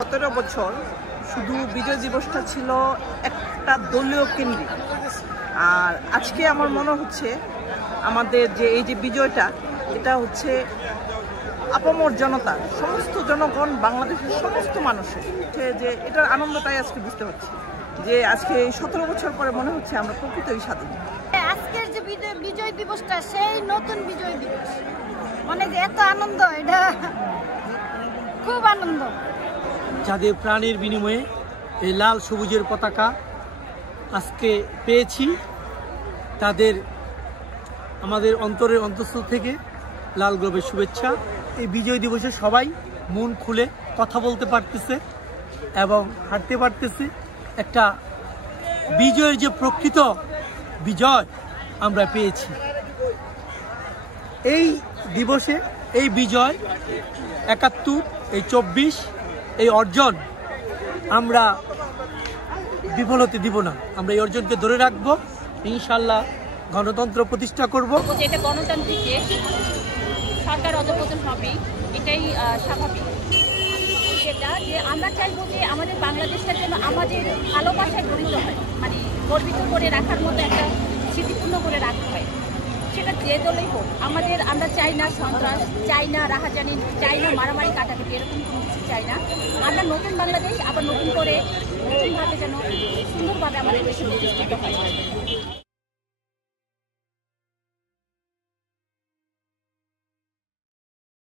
17 বছর শুধু বিজয় দিবসটা ছিল একটা দলীয় কেন্দ্রিক, আর আজকে আমার মনে হচ্ছে আমাদের যে এই যে বিজয়টা, এটা হচ্ছে আপামর জনতা, সমস্ত জনগণ, বাংলাদেশের সমস্ত মানুষের যে এটার আনন্দটাই আজকে বুঝতে পারছি যে আজকে 17 বছর পরে মনে হচ্ছে আমরা প্রকৃতই স্বাধীন। আজকের যে বিজয় দিবসটা সেই নতুন বিজয় দিবস, মানে যে এত আনন্দ, এটা খুব আনন্দ। যাদের প্রাণের বিনিময়ে এই লাল সবুজের পতাকা আজকে পেয়েছি, তাদের আমাদের অন্তরের অন্তঃস্থল থেকে লাল গোলাপের শুভেচ্ছা। এই বিজয় দিবসে সবাই মন খুলে কথা বলতে পারতেছে এবং হাঁটতে পারতেছে। একটা বিজয়ের যে প্রকৃত বিজয় আমরা পেয়েছি এই দিবসে। এই বিজয় 71, এই 24, এই অর্জন আমরা বিফল হতে দিব না। আমরা এই অর্জনকে ধরে রাখবো, ইনশাল্লাহ গণতন্ত্র প্রতিষ্ঠা করব। এটা গণতান্ত্রিক দেশ, সরকার অধঃপতন হবে, এটাই স্বাভাবিক। যেটা যে আমরা চাইবো যে আমাদের বাংলাদেশটা যেন আমাদের ভালোবাসায় গঠিত হয়, মানে গর্বিত করে রাখার মতো একটা স্মৃতিপূর্ণ করে রাখতে হয়। সেটা যে দলেই হোক, আমরা চাই না সন্ত্রাস, চাই না রাহাজানি, চাই না মারামারি কাটাকাটি, এরকম কোনো কিছু চাই না। আমরা নতুন বাংলাদেশ আবার নতুনভাবে যেন সুন্দরভাবে আমাদের দেশে প্রতিষ্ঠিত হয়।